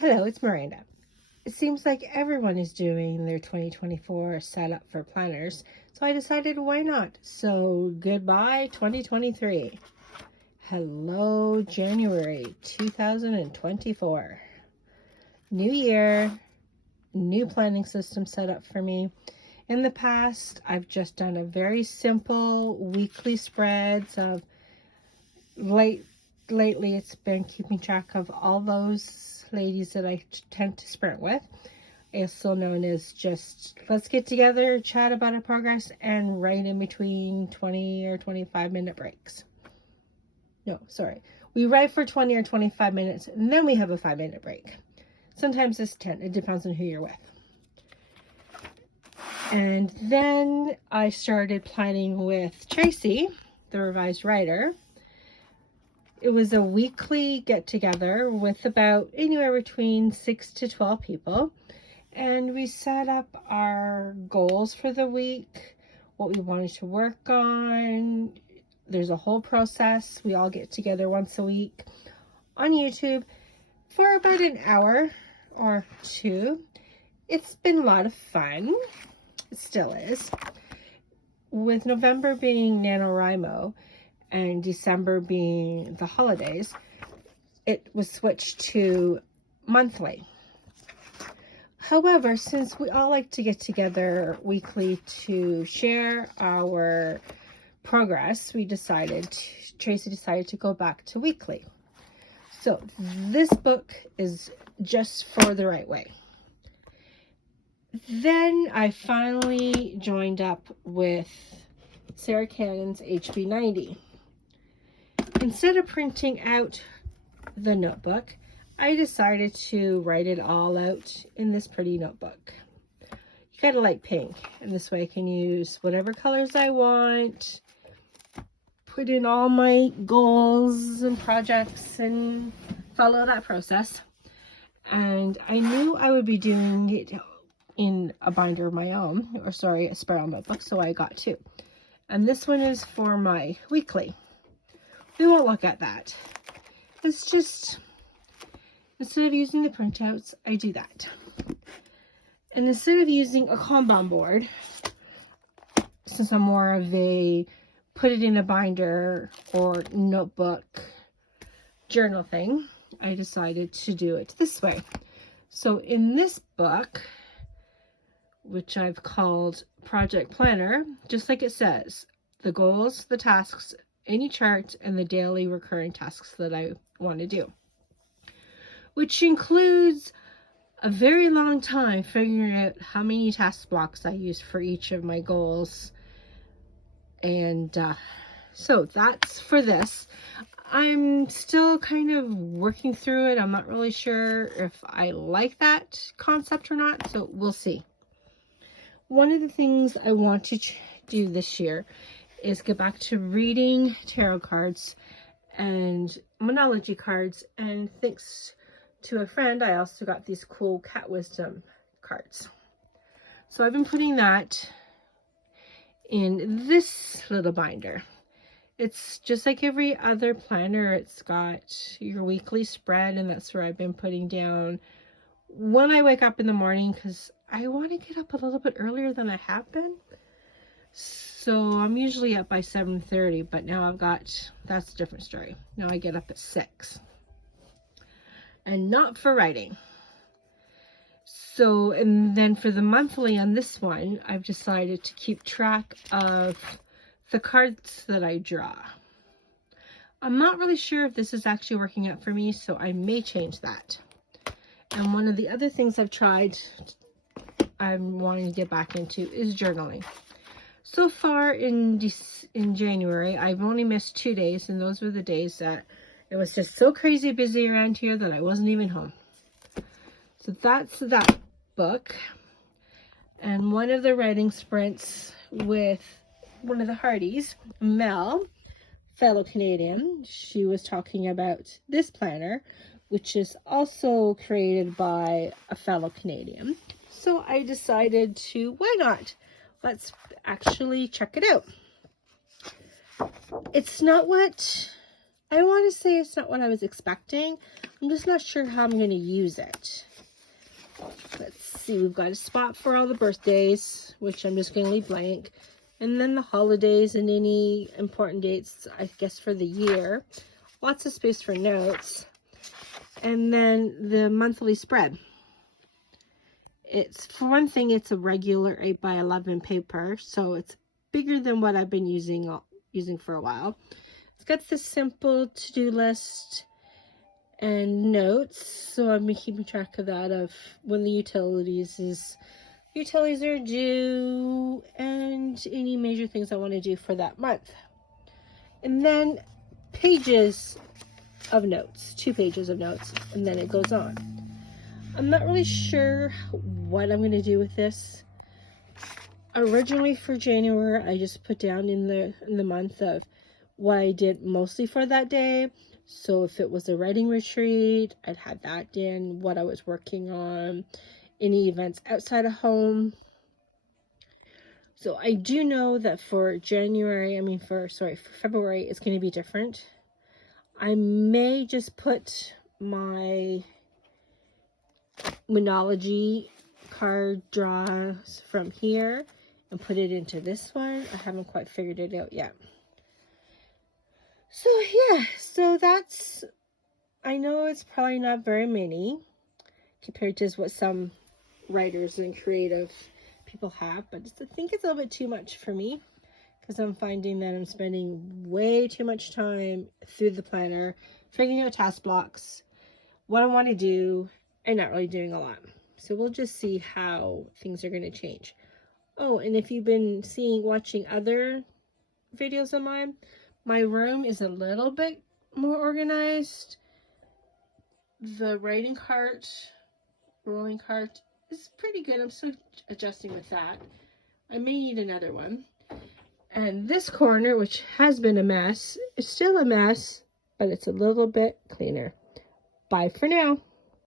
Hello, it's Miranda. It seems like everyone is doing their 2024 setup for planners, so I decided why not? So goodbye 2023. Hello January 2024. New year, new planning system set up for me. In the past, I've just done a very simple weekly spreads of lately it's been keeping track of all those ladies that I tend to sprint with, also known as just let's get together, chat about our progress, and write in between 20 or 25-minute breaks. No, sorry. We write for 20 or 25 minutes, and then we have a 5-minute break. Sometimes it's 10. It depends on who you're with. And then I started planning with Tracy, the revised writer. It was a weekly get-together with about anywhere between 6 to 12 people. And we set up our goals for the week, what we wanted to work on. There's a whole process. We all get together once a week on YouTube for about an hour or two. It's been a lot of fun. It still is. With November being NaNoWriMo and December being the holidays, it was switched to monthly. However, since we all like to get together weekly to share our progress, Tracy decided to go back to weekly. So this book is just for the right way. Then I finally joined up with Sarah Cannon's HB90. Instead of printing out the notebook, I decided to write it all out in this pretty notebook. You got a light pink, and this way I can use whatever colors I want, put in all my goals and projects, and follow that process. And I knew I would be doing it in a binder of my own, a spiral notebook, so I got two. And this one is for my weekly. We won't look at that. It's just, instead of using the printouts, I do that. And instead of using a Kanban board, since I'm more of a put it in a binder or notebook journal thing, I decided to do it this way. So in this book, which I've called Project Planner, just like it says, the goals, the tasks, any chart, and the daily recurring tasks that I want to do, which includes a very long time figuring out how many task blocks I use for each of my goals. And so that's for this. I'm still kind of working through it. I'm not really sure if I like that concept or not, so we'll see. One of the things I want to do this year is get back to reading tarot cards and Monology cards, and thanks to a friend, I also got these cool cat wisdom cards. So I've been putting that in this little binder. It's just like every other planner. It's got your weekly spread, and that's where I've been putting down when I wake up in the morning, because I want to get up a little bit earlier than I have been. So I'm usually up by 7:30, but now that's a different story. Now I get up at 6. And not for writing. So, and then for the monthly on this one, I've decided to keep track of the cards that I draw. I'm not really sure if this is actually working out for me, so I may change that. And one of the other things I'm wanting to get back into is journaling. So far in January, I've only missed 2 days, and those were the days that it was just so crazy busy around here that I wasn't even home. So that's that book. And one of the writing sprints with one of the Hardys, Mel, fellow Canadian, she was talking about this planner, which is also created by a fellow Canadian. So I decided to, why not? Let's actually check it out. It's not what I want to say it's not what I was expecting. I'm just not sure how I'm going to use it. Let's see, we've got a spot for all the birthdays, which I'm just going to leave blank. And then the holidays and any important dates, I guess, for the year. Lots of space for notes. And then the monthly spread. It's, for one thing, it's a regular 8x11 paper, so it's bigger than what I've been using for a while. It's got this simple to-do list and notes, so I've been keeping track of that, of when the utilities are due and any major things I want to do for that month. And then pages of notes, 2 pages of notes, and then it goes on. I'm not really sure what I'm going to do with this. Originally for January, I just put down in the month of what I did mostly for that day. So if it was a writing retreat, I'd had that in, what I was working on, any events outside of home. So I do know that for February, it's going to be different. I may just put my Monology card draws from here and put it into this one. I haven't quite figured it out yet. So yeah, so that's, I know it's probably not very many compared to what some writers and creative people have, but I think it's a little bit too much for me, because I'm finding that I'm spending way too much time through the planner, figuring out task blocks, what I want to do, and not really doing a lot. So we'll just see how things are going to change. Oh, and if you've been watching other videos of mine, my room is a little bit more organized. The rolling cart is pretty good. I'm still adjusting with that. I may need another one. And this corner, which has been a mess, is still a mess, but it's a little bit cleaner. Bye for now.